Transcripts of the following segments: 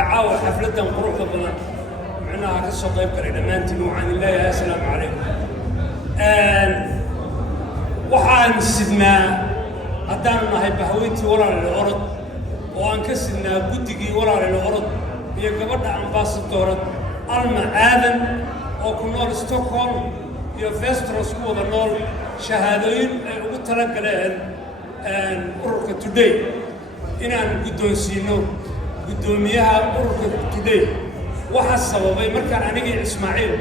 عاوة حفلة قروح بدن معناها قصة طيب كريم أمانتي وعن الله يا السلام عليكم. وحان سيدنا هدانا هاي بهويتي ورا الأرض وأن كسرنا قدقي ورا الأرض هي قبضنا أمباسادورة ألما آدم أو كنول ستوكهولم هي فيستروس كوضا نول شهادين وطلق لهن أوركا توداي إنان قدون سينو قدوميها أوركا توداي waxaa sababay markaan anigii Ismaaciil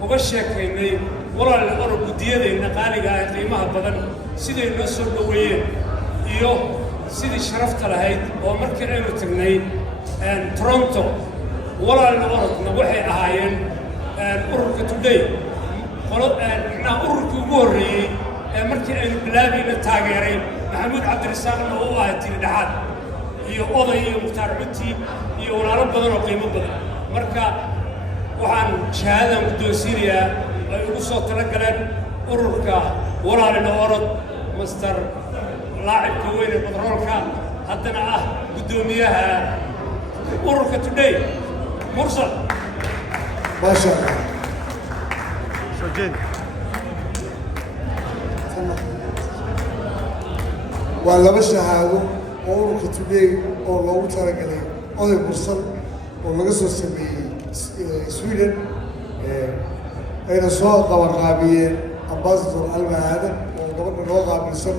uga sheekaynay walaal orod gudiyada qaaliga ah qiimaha badan sidii noo soo dhaweeyeen iyo sidii sharafta lahayd oo markii aynu tagnay Toronto walaal orodna waxay ahaayeen ururka Today ururkii ugu horreeyay markii aynu bilaabayna taageeray Maxamuud Cabdirasaaqna oo ahaa tii dhaxaad iyo oday iyo Mukhtaar Cunti iyo walaalo badan oo qiimo badan marka waxaan shahaada guddoonsiinayaa ay ugu soo talagaleen ururka walaalina orod master laacibka weyn ee badroolka haddana ah guddoomiyaha ururka Today mursal maasha Allah شجن waa laba shahaado oo ururka Today oo loogu talagalay oday mursal oo laga soo sameeyay Sweden ayna soo qabanqaabiyeen ambassador Alma Aadan oo gabadha loo qaabilsan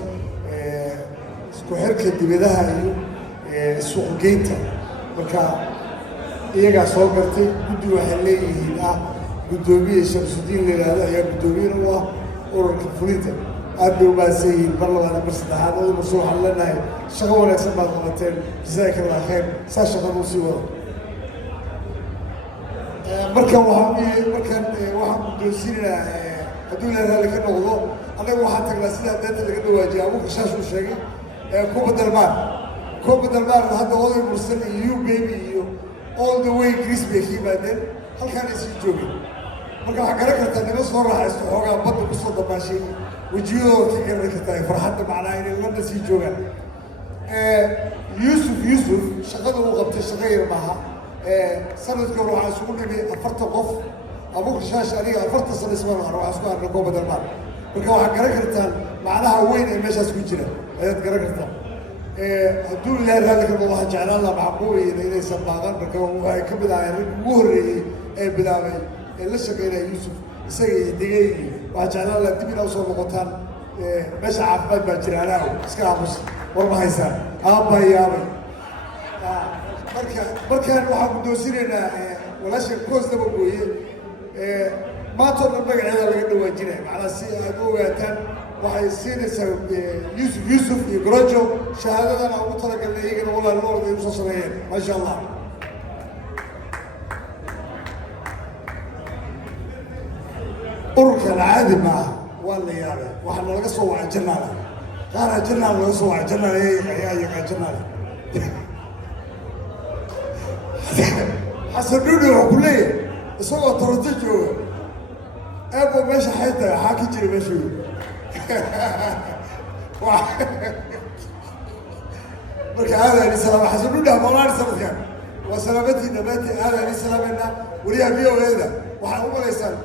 isku xirka dibadaha iyo suuq geynta marka iyaga soo gartay guddi waxay leeyihiin gudoomiye Shamsuddin leeyahay ayaa gudoomiye u ah ururka fulinta aad bay u baasayeen barlamaanka mar saddexaad oo masuul waxaan leenahay shaqo wanaagsan baad qabateen jazakallahu khayr saa shaqada u sii wada markan waxaan guddoonsiinaynaa hadduu ilaahay ka noqdo annaga waxaan tagnaa sida danta laga dhawaajiya abuka shaash uu sheegay Kuba Dalmar hadda oday mursal iyo baby iyo all the way Greece bay ka yimaadeen halkaan ay sii joogeen marka waxaa garan kartaa nima soo raaxaysto xoogaa badda kusoo dabaashay wejiyadooda ka garan kartaa farxadda macnaha inay lana sii joogaan Yusuf shaqada uu qabtay shaqo yar maaha sanadkii hore waxaan isugu nimi 40 qof abuka shaash aniga 40 sano ismaan waxaan isku arnay Kuba Dalmar marka waxaa garan kartaan macnaha weyn ee meeshaas ku jira ayaad garan kartaa hadduu ilaahay raalli ka noqdo waxaan jeclaan lahaa maxbuubiyiina inaysan baaqan marka waxay ka mid ahaayeen rag ugu horreeyey ee bilaabay ee la shaqeynaya Yusuf isaga iyo digay waxaan jeclaan lahaa dib inaa usoo noqotaan meesha caafimaad baa jira anaago iska aamus war ma haysaan aabba iyo aabay markaan waxaan guddoonsinaynaa walaasha koos daba gooye maantoo dhan magaceeda laga dhawaajinaya macnaa si aad u ogaataan waxay siinaysaa Yusuf iyo Grojo shahaadadana ugu talagalnay iyagana walaal nool ay usoo sameeyeen maasha Allah ururka caadi maaha waa la yaabay waxaa laga soo wacay jannaada qaara jannaada laga soo wacay jannaada ayaa yaqaan jannaada xasan dhuudhi wuxuu ku leeyahay isagoo Toronto jooga eebo meesha xayta waxaa ka jira meesha marka aadani salaam xasan dhuudhi amalaan sanadkan waa salaamadii nabadii aadani salaamena wariyaha VOA-da waxaa u malaysaan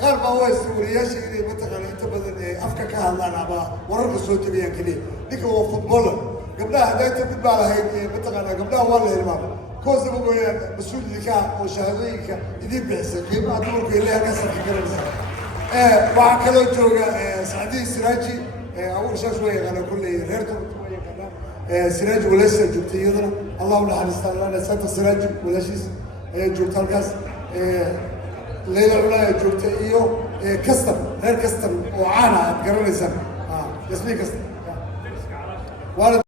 qaar baa waa wariyaasha inay mataqaana inta badan afka ka hadlaan ama wararka soo tabiyaan kaliya ninka waa footballer gabdhaha hadayta mid baa lahayd mataqaana gabdhaha waa la hilmaamay كوز بقول مسؤول ذكاء وشهاديك يدين بحسن قيمة أدورك اللي هكسر في كرنسا مع كلو جوجا سعدي سراجي أول شيء شوية أنا كل هيرتو سراج ولا شيء جبت يدنا الله ولا حنستنى أنا سات سراج ولا شيء جبت الكاس ليلة ولا جبت إيو كستم غير كستم وعانا كرنسا يسمي كستم